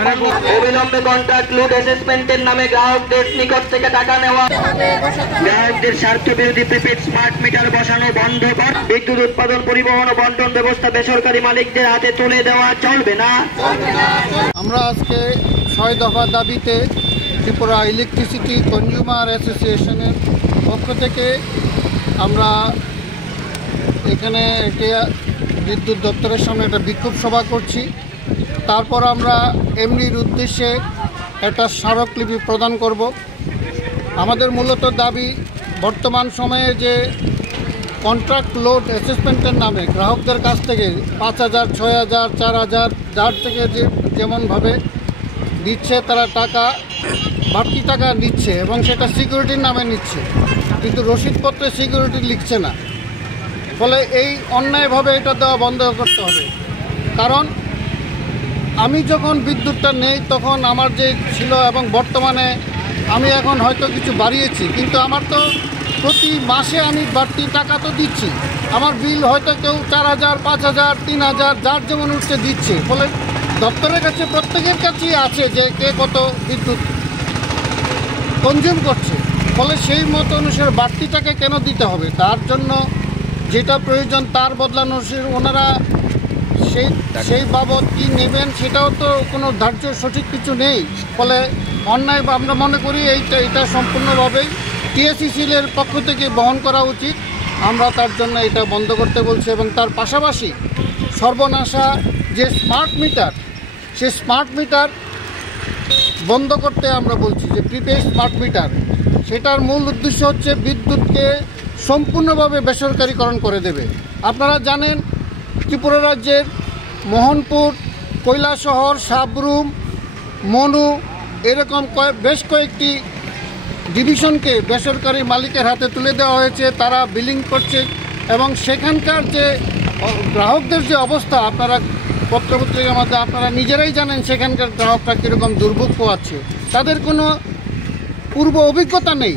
অবিলম্বে কন্ট্রাক্ট লুট অ্যাসেসমেন্টের নামে গ্রাহকদের নিকট থেকে টাকা নেওয়া, গ্রাহকদের স্বার্থ বিরোধী প্রিপেড স্মার্ট মিটার বসানো বন্ধ কর, বিদ্যুৎ উৎপাদন পরিবহন ও বন্টন ব্যবস্থা বেসরকারি মালিকদের হাতে তুলে দেওয়া চলবে না। আমরা আজকে ৬ দফা দাবিতে ত্রিপুরা ইলেকট্রিসিটি কনজিউমার অ্যাসোসিয়েশনের পক্ষ থেকে আমরা এখানে একটি বিদ্যুৎ দপ্তরের সামনে একটা বিক্ষোভ সভা করছি। তারপর আমরা এমডির উদ্দেশ্যে একটা স্মারকলিপি প্রদান করব। আমাদের মূলত দাবি, বর্তমান সময়ে যে কন্ট্রাক্ট লোড অ্যাসেসমেন্টের নামে গ্রাহকদের কাছ থেকে ৫,০০০, ৬,০০০, ৪,০০০ যার থেকে যেমনভাবে দিচ্ছে, তারা টাকা বাড়তি টাকা নিচ্ছে এবং সেটা সিকিউরিটির নামে নিচ্ছে, কিন্তু রসিদপত্রে সিকিউরিটি লিখছে না। ফলে এই অন্যায়ভাবে এটা দেওয়া বন্ধ করতে হবে। কারণ আমি যখন বিদ্যুৎটা নেই তখন আমার যে ছিল এবং বর্তমানে আমি এখন হয়তো কিছু বাড়িয়েছি, কিন্তু আমার তো প্রতি মাসে আমি বাড়তি টাকা তো দিচ্ছি। আমার বিল হয়তো কেউ ৪,০০০, ৫,০০০, ৩,০০০ যার যেমন উঠছে দিচ্ছে। ফলে দপ্তরের কাছে প্রত্যেকের কাছেই আছে যে কে কত বিদ্যুৎ কনজিউম করছে। ফলে সেই মতো অনুসারে বাড়তি টাকা কেন দিতে হবে? তার জন্য যেটা প্রয়োজন তার বদলানো ওনারা সেই বাবদ কী নেবেন সেটাও তো কোনো ধার্য সঠিক কিছু নেই। ফলে অন্যায় আমরা মনে করি এটা সম্পূর্ণভাবেই টিএসইসিএল-এর পক্ষ থেকে বহন করা উচিত। আমরা তার জন্য এটা বন্ধ করতে বলছি এবং তার পাশাপাশি সর্বনাশা যে স্মার্ট মিটার, সে স্মার্ট মিটার বন্ধ করতে আমরা বলছি। যে প্রিপেড স্মার্ট মিটার, সেটার মূল উদ্দেশ্য হচ্ছে বিদ্যুৎকে সম্পূর্ণভাবে বেসরকারিকরণ করে দেবে। আপনারা জানেন ত্রিপুরা রাজ্যের মোহনপুর, কৈলাসহর, সাবরুম, মনু এরকম বেশ কয়েকটি ডিভিশনকে বেসরকারি মালিকের হাতে তুলে দেওয়া হয়েছে। তারা বিলিং করছে এবং সেখানকার যে গ্রাহকদের যে অবস্থা, আপনারা পত্রপত্রিকার মধ্যে আপনারা নিজেরাই জানেন সেখানকার গ্রাহকরা কীরকম দুর্ভোগ পোয়াচ্ছে। তাদের কোনো পূর্ব অভিজ্ঞতা নেই।